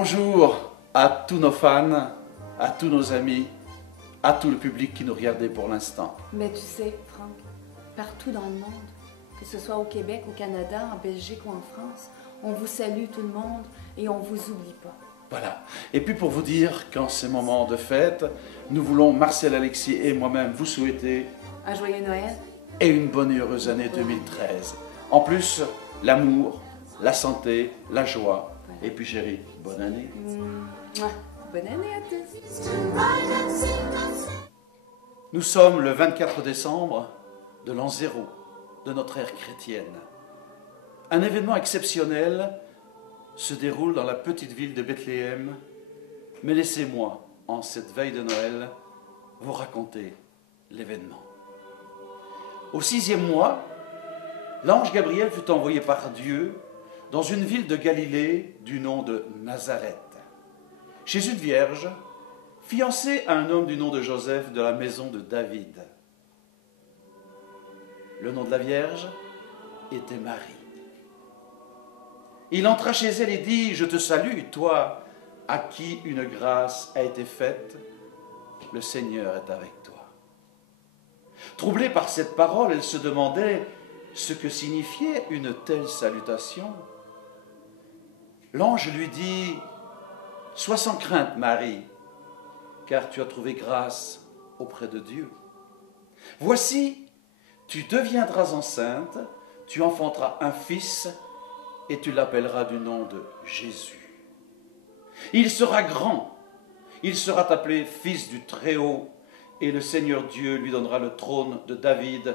Bonjour à tous nos fans, à tous nos amis, à tout le public qui nous regardait pour l'instant. Mais tu sais, Franck, partout dans le monde, que ce soit au Québec, au Canada, en Belgique ou en France, on vous salue tout le monde et on vous oublie pas. Voilà. Et puis pour vous dire qu'en ces moments de fête, nous voulons, Marcel Alexis et moi-même, vous souhaiter Un joyeux Noël. et une bonne et heureuse année 2013. En plus, l'amour, la santé, la joie. Voilà. Et puis chérie, bonne année. Bonne année à tous. Nous sommes le 24 décembre de l'an 0 de notre ère chrétienne. Un événement exceptionnel se déroule dans la petite ville de Bethléem, mais laissez-moi, en cette veille de Noël, vous raconter l'événement. Au 6e mois, l'ange Gabriel fut envoyé par Dieu dans une ville de Galilée du nom de Nazareth, chez une vierge, fiancée à un homme du nom de Joseph de la maison de David. Le nom de la vierge était Marie. Il entra chez elle et dit « Je te salue, toi, à qui une grâce a été faite, le Seigneur est avec toi. » Troublée par cette parole, elle se demandait ce que signifiait une telle salutation. L'ange lui dit « Sois sans crainte, Marie, car tu as trouvé grâce auprès de Dieu. Voici, tu deviendras enceinte, tu enfanteras un fils, et tu l'appelleras du nom de Jésus. Il sera grand, il sera appelé fils du Très-Haut, et le Seigneur Dieu lui donnera le trône de David,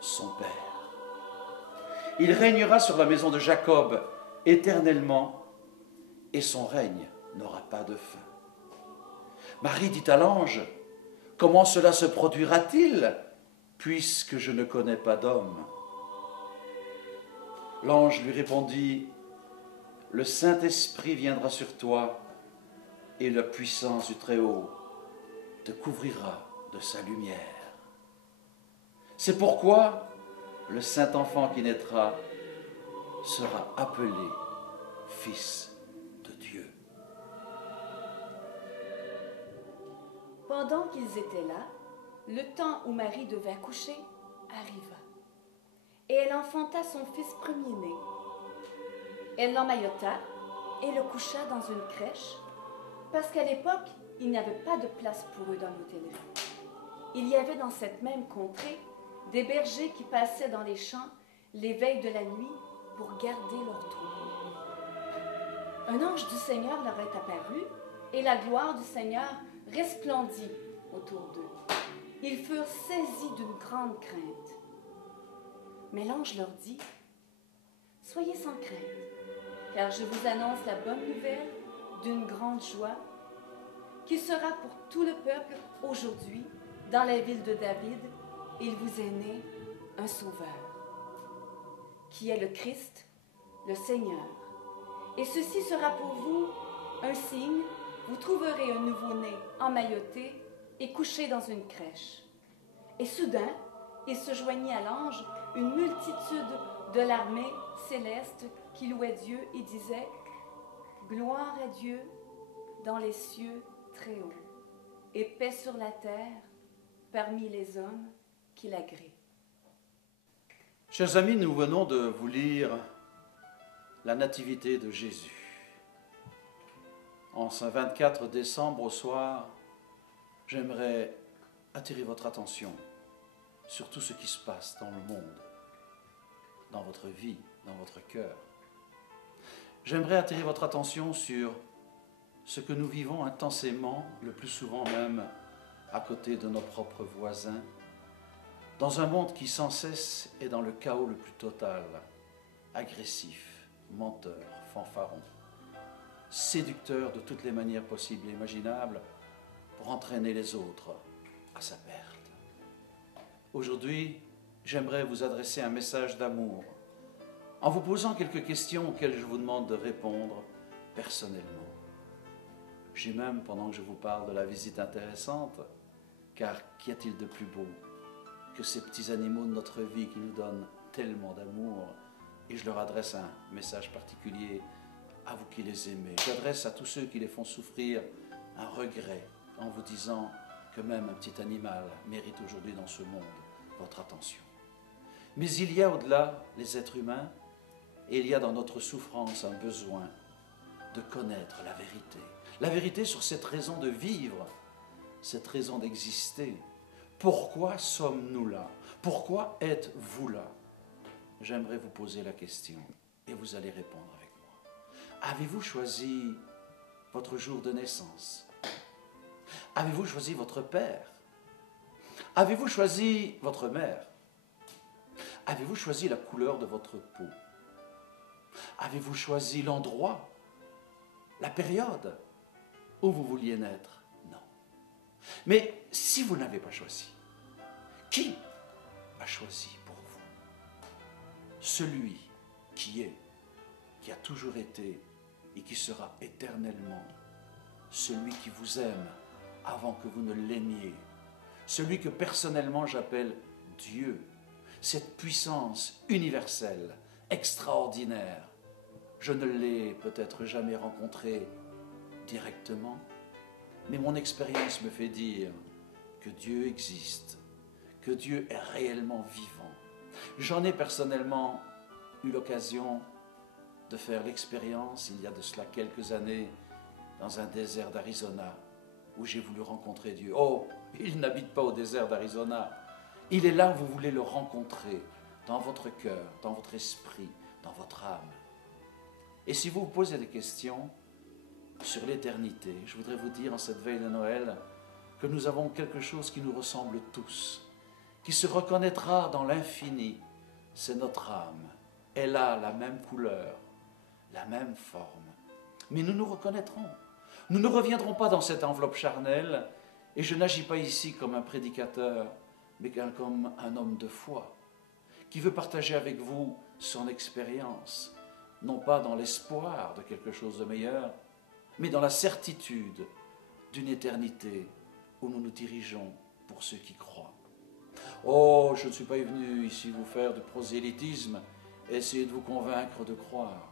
son père. Il régnera sur la maison de Jacob éternellement, et son règne n'aura pas de fin. Marie dit à l'ange, « Comment cela se produira-t-il, puisque je ne connais pas d'homme ?» L'ange lui répondit, « Le Saint-Esprit viendra sur toi, et la puissance du Très-Haut te couvrira de sa lumière. C'est pourquoi le Saint-Enfant qui naîtra sera appelé Fils de Dieu. » Pendant qu'ils étaient là, le temps où Marie devait accoucher arriva. Et elle enfanta son fils premier-né. Elle l'emmaillota et le coucha dans une crèche, parce qu'à l'époque, il n'y avait pas de place pour eux dans l'hôtellerie. Il y avait dans cette même contrée des bergers qui passaient dans les champs les veilles de la nuit pour garder leurs troupeaux. Un ange du Seigneur leur est apparu, et la gloire du Seigneur resplendit autour d'eux. Ils furent saisis d'une grande crainte. Mais l'ange leur dit, « Soyez sans crainte, car je vous annonce la bonne nouvelle d'une grande joie qui sera pour tout le peuple aujourd'hui dans la ville de David. Il vous est né un sauveur, qui est le Christ, le Seigneur. Et ceci sera pour vous un signe, vous trouverez un nouveau-né emmailloté et couché dans une crèche. » Et soudain, il se joignit à l'ange une multitude de l'armée céleste qui louait Dieu et disait « Gloire à Dieu dans les cieux très hauts, et paix sur la terre parmi les hommes qu'il agrée. » Chers amis, nous venons de vous lire la Nativité de Jésus. En ce 24 décembre au soir, j'aimerais attirer votre attention sur tout ce qui se passe dans le monde, dans votre vie, dans votre cœur. J'aimerais attirer votre attention sur ce que nous vivons intensément, le plus souvent même à côté de nos propres voisins, dans un monde qui sans cesse est dans le chaos le plus total, agressif, menteur, fanfaron, séducteur de toutes les manières possibles et imaginables pour entraîner les autres à sa perte. Aujourd'hui, j'aimerais vous adresser un message d'amour en vous posant quelques questions auxquelles je vous demande de répondre personnellement. J'ai même, pendant que je vous parle de la visite intéressante, car qu'y a-t-il de plus beau que ces petits animaux de notre vie qui nous donnent tellement d'amour, et je leur adresse un message particulier à vous qui les aimez. J'adresse à tous ceux qui les font souffrir un regret en vous disant que même un petit animal mérite aujourd'hui dans ce monde votre attention. Mais il y a au-delà les êtres humains, et il y a dans notre souffrance un besoin de connaître la vérité. La vérité sur cette raison de vivre, cette raison d'exister. Pourquoi sommes-nous là? Pourquoi êtes-vous là? J'aimerais vous poser la question et vous allez répondre avec moi. Avez-vous choisi votre jour de naissance? Avez-vous choisi votre père? Avez-vous choisi votre mère? Avez-vous choisi la couleur de votre peau? Avez-vous choisi l'endroit, la période où vous vouliez naître? Non. Mais si vous n'avez pas choisi, qui a choisi pour vous? Celui qui est, qui a toujours été et qui sera éternellement. Celui qui vous aime avant que vous ne l'aimiez. Celui que personnellement j'appelle Dieu. Cette puissance universelle, extraordinaire. Je ne l'ai peut-être jamais rencontré directement, mais mon expérience me fait dire que Dieu existe, que Dieu est réellement vivant. J'en ai personnellement eu l'occasion de faire l'expérience, il y a de cela quelques années, dans un désert d'Arizona, où j'ai voulu rencontrer Dieu. Oh, il n'habite pas au désert d'Arizona. Il est là où vous voulez le rencontrer, dans votre cœur, dans votre esprit, dans votre âme. Et si vous vous posez des questions sur l'éternité, je voudrais vous dire en cette veille de Noël que nous avons quelque chose qui nous ressemble tous, qui se reconnaîtra dans l'infini. C'est notre âme. Elle a la même couleur, la même forme. Mais nous nous reconnaîtrons. Nous ne reviendrons pas dans cette enveloppe charnelle, et je n'agis pas ici comme un prédicateur, mais comme un homme de foi, qui veut partager avec vous son expérience, non pas dans l'espoir de quelque chose de meilleur, mais dans la certitude d'une éternité où nous nous dirigeons pour ceux qui croient. Oh, je ne suis pas venu ici vous faire du prosélytisme, essayer de vous convaincre de croire.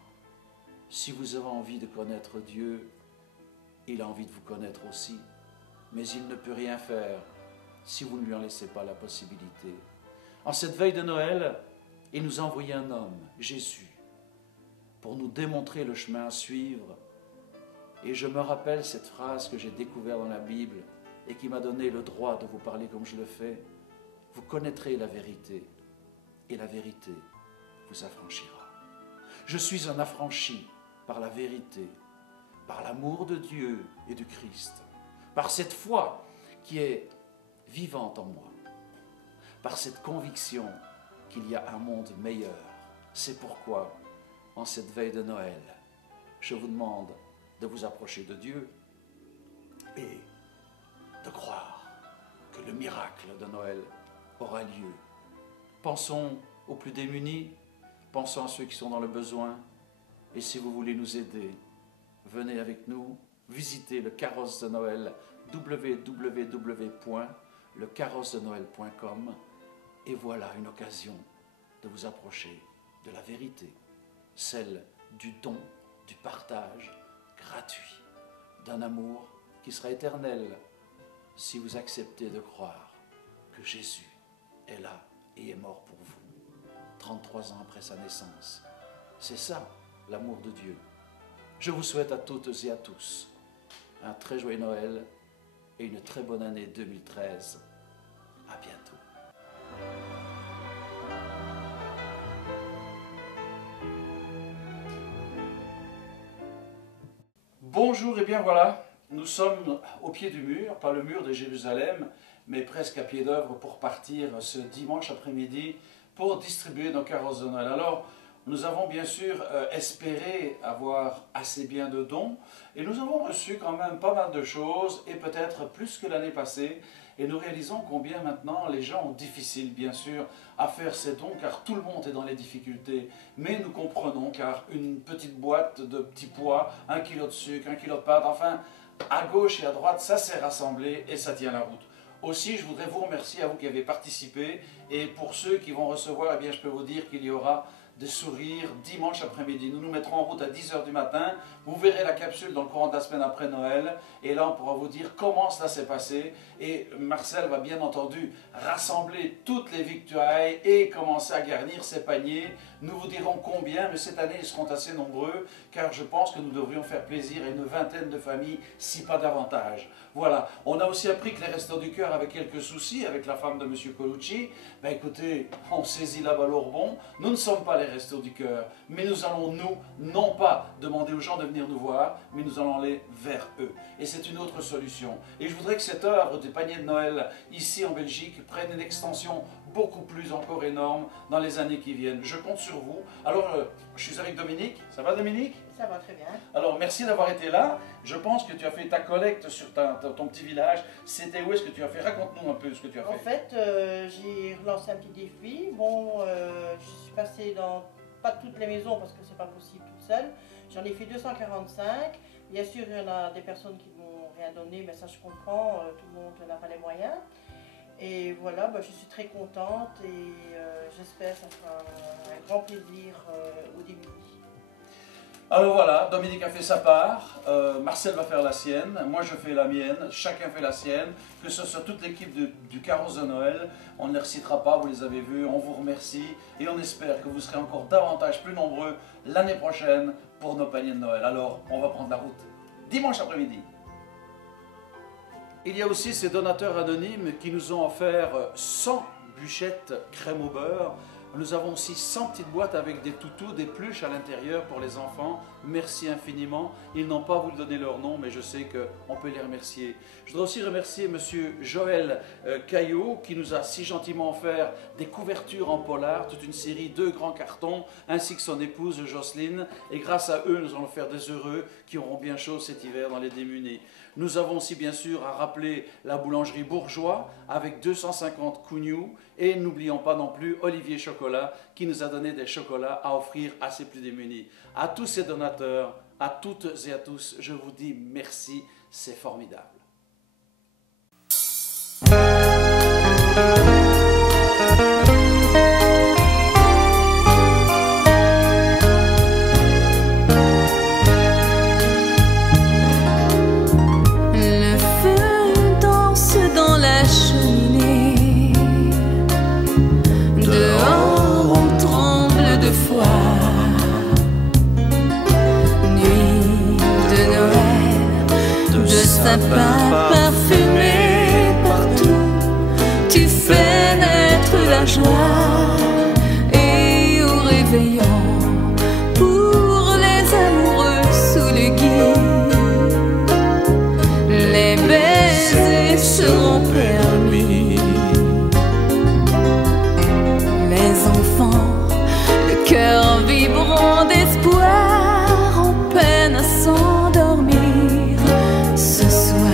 Si vous avez envie de connaître Dieu, il a envie de vous connaître aussi, mais il ne peut rien faire si vous ne lui en laissez pas la possibilité. En cette veille de Noël, il nous a envoyé un homme, Jésus, pour nous démontrer le chemin à suivre. Et je me rappelle cette phrase que j'ai découverte dans la Bible et qui m'a donné le droit de vous parler comme je le fais. Vous connaîtrez la vérité et la vérité vous affranchira. Je suis un affranchi par la vérité, par l'amour de Dieu et du Christ, par cette foi qui est vivante en moi, par cette conviction qu'il y a un monde meilleur. C'est pourquoi, en cette veille de Noël, je vous demande de vous approcher de Dieu et de croire que le miracle de Noël aura lieu. Pensons aux plus démunis, pensons à ceux qui sont dans le besoin, et si vous voulez nous aider, venez avec nous visiter le carrosse de Noël, www.lecarrosse-de-noël.com, et voilà une occasion de vous approcher de la vérité, celle du don, du partage gratuit, d'un amour qui sera éternel si vous acceptez de croire que Jésus est là et est mort pour vous, 33 ans après sa naissance. C'est ça, l'amour de Dieu. Je vous souhaite à toutes et à tous un très joyeux Noël et une très bonne année 2013. À bientôt. Bonjour, et bien voilà, nous sommes au pied du mur, pas le mur de Jérusalem, mais presque à pied d'œuvre pour partir ce dimanche après-midi pour distribuer nos carrosses de Noël. Alors, nous avons bien sûr espéré avoir assez bien de dons et nous avons reçu quand même pas mal de choses et peut-être plus que l'année passée, et nous réalisons combien maintenant les gens ont difficile bien sûr à faire ces dons car tout le monde est dans les difficultés, mais nous comprenons car une petite boîte de petits pois, 1 kilo de sucre, 1 kilo de pâte, enfin à gauche et à droite ça s'est rassemblé et ça tient la route. Aussi, je voudrais vous remercier à vous qui avez participé, et pour ceux qui vont recevoir, eh bien, je peux vous dire qu'il y aura des sourires dimanche après-midi. Nous nous mettrons en route à 10 h du matin. Vous verrez la capsule dans le courant de la semaine après Noël. Et là, on pourra vous dire comment cela s'est passé. Et Marcel va bien entendu rassembler toutes les victuailles et commencer à garnir ses paniers. Nous vous dirons combien, mais cette année, ils seront assez nombreux, car je pense que nous devrions faire plaisir à une vingtaine de familles, si pas davantage. Voilà. On a aussi appris que les Restos du Cœur avaient quelques soucis avec la femme de M. Colucci. Ben écoutez, on saisit la balle au rebond. Nous ne sommes pas les Restos du Cœur, mais nous allons, non pas demander aux gens de venir nous voir, mais nous allons aller vers eux. Et c'est une autre solution. Et je voudrais que cette œuvre des paniers de Noël, ici en Belgique, prenne une extension beaucoup plus encore énorme dans les années qui viennent. Je compte sur vous. Alors, je suis avec Dominique. Ça va, Dominique? Ça va très bien. Alors, merci d'avoir été là. Je pense que tu as fait ta collecte sur ton petit village. C'était où est-ce que tu as fait? Raconte-nous un peu ce que tu as fait. En fait, j'ai relancé un petit défi. Bon, je suis passée dans pas toutes les maisons parce que c'est pas possible toute seule. J'en ai fait 245. Bien sûr, il y en a des personnes qui ne m'ont rien donné, mais ça je comprends. Tout le monde n'a pas les moyens. Et voilà, bah, je suis très contente et j'espère que ça sera un grand plaisir au début. Alors voilà, Dominique a fait sa part, Marcel va faire la sienne, moi je fais la mienne, chacun fait la sienne, que ce soit toute l'équipe du Carrosse de Noël, on ne les recitera pas, vous les avez vus, on vous remercie et on espère que vous serez encore davantage plus nombreux l'année prochaine pour nos paniers de Noël. Alors, on va prendre la route dimanche après-midi. Il y a aussi ces donateurs anonymes qui nous ont offert 100 bûchettes crème au beurre. Nous avons aussi 100 petites boîtes avec des toutous, des pluches à l'intérieur pour les enfants. Merci infiniment. Ils n'ont pas voulu donner leur nom, mais je sais qu'on peut les remercier. Je voudrais aussi remercier M. Joël Caillot qui nous a si gentiment offert des couvertures en polar, toute une série de grands cartons, ainsi que son épouse Jocelyne. Et grâce à eux, nous allons faire des heureux qui auront bien chaud cet hiver dans les démunis. Nous avons aussi bien sûr à rappeler la boulangerie Bourgeois avec 250 cougnoux. Et n'oublions pas non plus Olivier Chocolat qui nous a donné des chocolats à offrir à ses plus démunis. À tous ces donateurs, à toutes et à tous, je vous dis merci, c'est formidable. Le feu danse dans la cheminée. Dehors on tremble de froid. Nuit de Noël, de sapins parfumés partout. Tu fais naître la joie. Et au réveillon, pour les amoureux sous le gui, les baisers seront permis. Les enfants, le cœur vibrant d'espoir, en peine à s'endormir. Ce soir,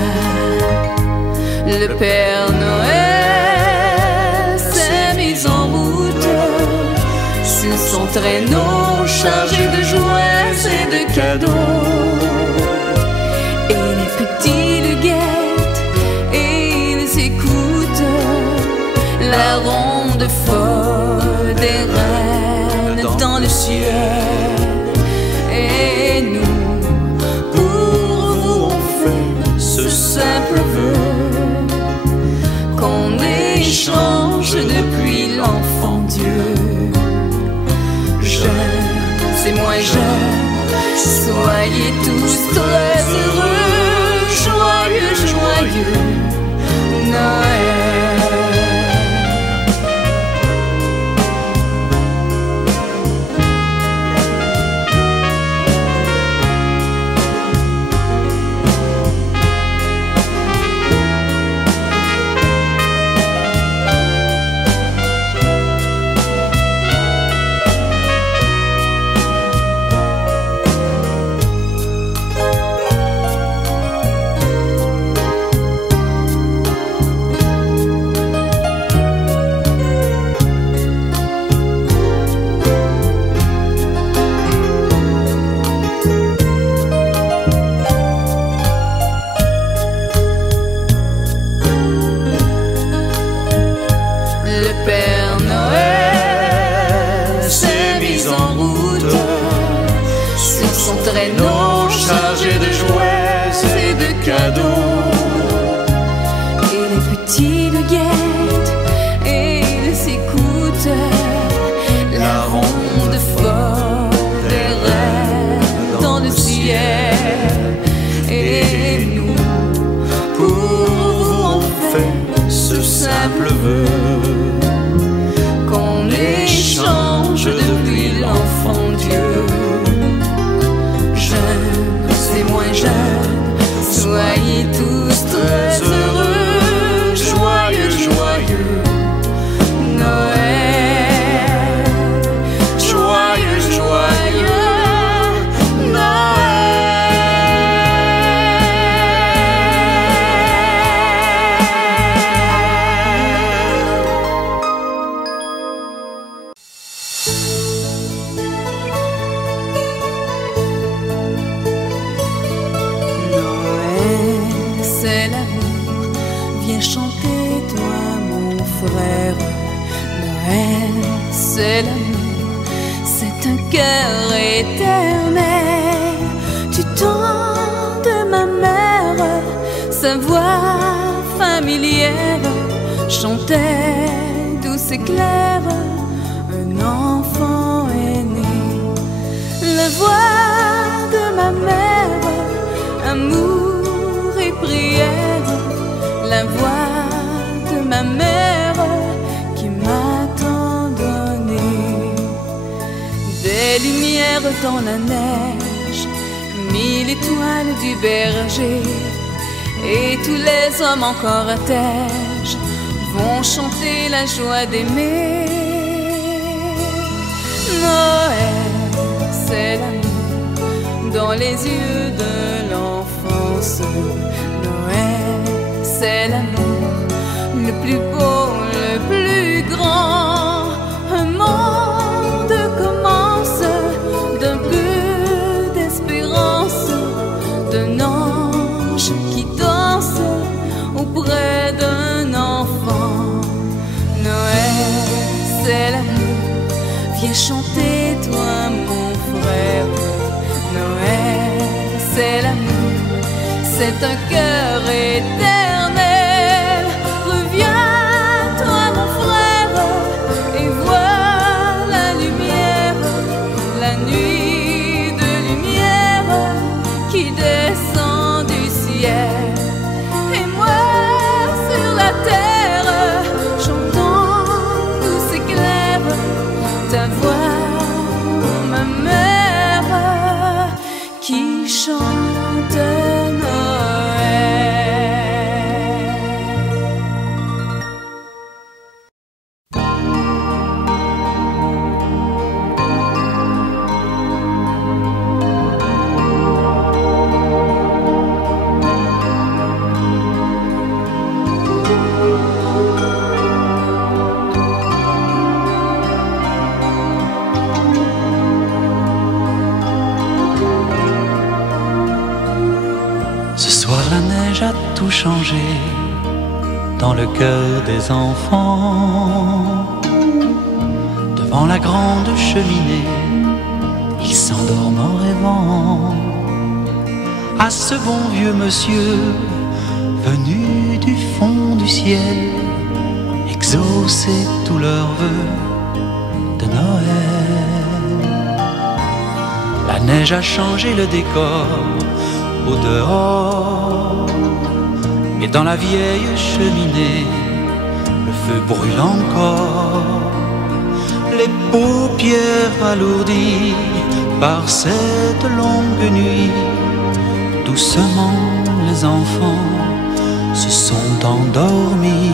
le Père Noël s'est mis en route sur son traîneau chargé de jouets et de cadeaux. Et les petits le guettent et ils écoutent la ronde folle des reines dans le ciel. Et nous, pour vous, on fait ce simple vœu qu'on échange depuis l'enfant Dieu. Jeune, c'est moins jeune, soyez tous très heureux, joyeux, joyeux Noël. son traîneau chargé de jouets et de cadeaux. Et les petits le guettent et ils écoutent la ronde forte des rêves dans le ciel. Et nous, pour vous, on fait ce simple vœu qu'on échange depuis l'enfant Dieu. Jeunes et moins jeunes, soyez tous très heureux, joyeux, joyeux Noël. Joyeux, joyeux c'est l'amour, viens chanter toi mon frère. Noël, c'est l'amour, c'est un cœur éternel. Du temps de ma mère, sa voix familière chantait douce et claire. Un enfant est né, la voix de ma mère, amour et prière, la voix de ma mère qui m'a tant donné. Des lumières dans la neige, 1000 étoiles du berger, et tous les hommes encore à terre vont chanter la joie d'aimer. Noël, c'est l'amour dans les yeux de l'enfance. Noël, c'est l'amour, le plus beau, le plus grand. Un monde commence d'un peu d'espérance, d'un ange qui danse auprès d'un enfant. Noël, c'est l'amour, viens chanter toi mon frère. Noël, c'est l'amour, c'est un cœur éternel. Reviens toi mon frère et vois la lumière, la nuit de lumière qui descend du ciel. Et moi sur la terre, j'entends douce et claire ta voix, ma mère qui chante Noël. Ce soir la neige a tout changé dans le cœur des enfants. Devant la grande cheminée, ils s'endorment en rêvant à ce bon vieux monsieur venu du fond du ciel exaucer tous leurs vœux de Noël. La neige a changé le décor au dehors, mais dans la vieille cheminée, le feu brûle encore. Les paupières alourdies par cette longue nuit, doucement les enfants se sont endormis.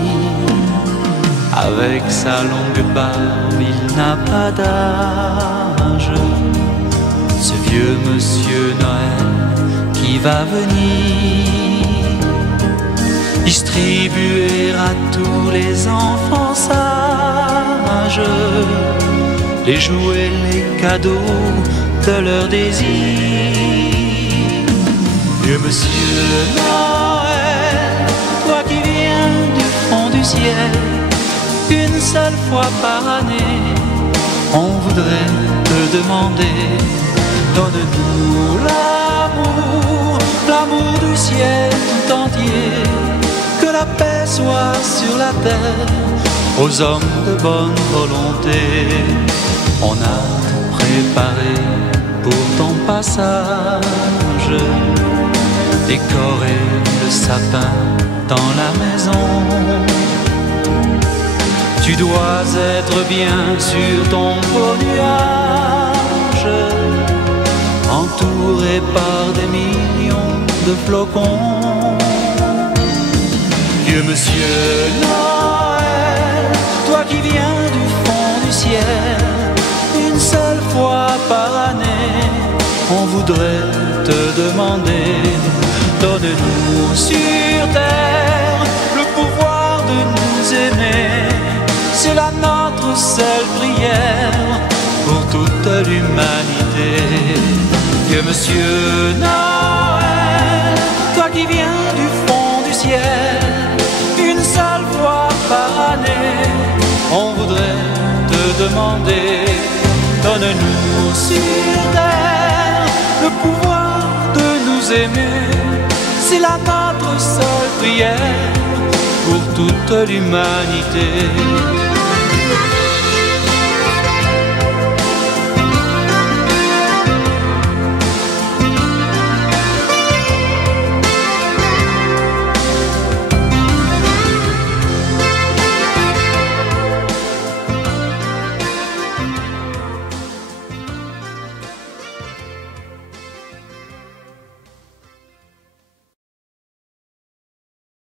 Avec sa longue barbe, il n'a pas d'âge, ce vieux monsieur Noël qui va venir distribuer à tous les enfants sages les jouets, les cadeaux de leur désir. Vieux monsieur Noël, toi qui viens du fond du ciel, une seule fois par année, on voudrait te demander Donne-nous l'amour, l'amour du ciel tout entier, que la paix soit sur la terre, aux hommes de bonne volonté. On a tout préparé pour ton passage, décorer le sapin dans la maison. Tu dois être bien sur ton beau nuage, entouré par des millions de flocons. Vieux monsieur Noël, toi qui viens du fond du ciel, une seule fois par année, on voudrait te demander, donne-nous sur terre le pouvoir de nous aimer. C'est la notre seule prière pour toute l'humanité. Vieux monsieur Noël, toi qui viens du fond du ciel, une seule fois par année, on voudrait te demander, donne-nous sur terre le pouvoir de nous aimer. C'est la notre seule prière pour toute l'humanité.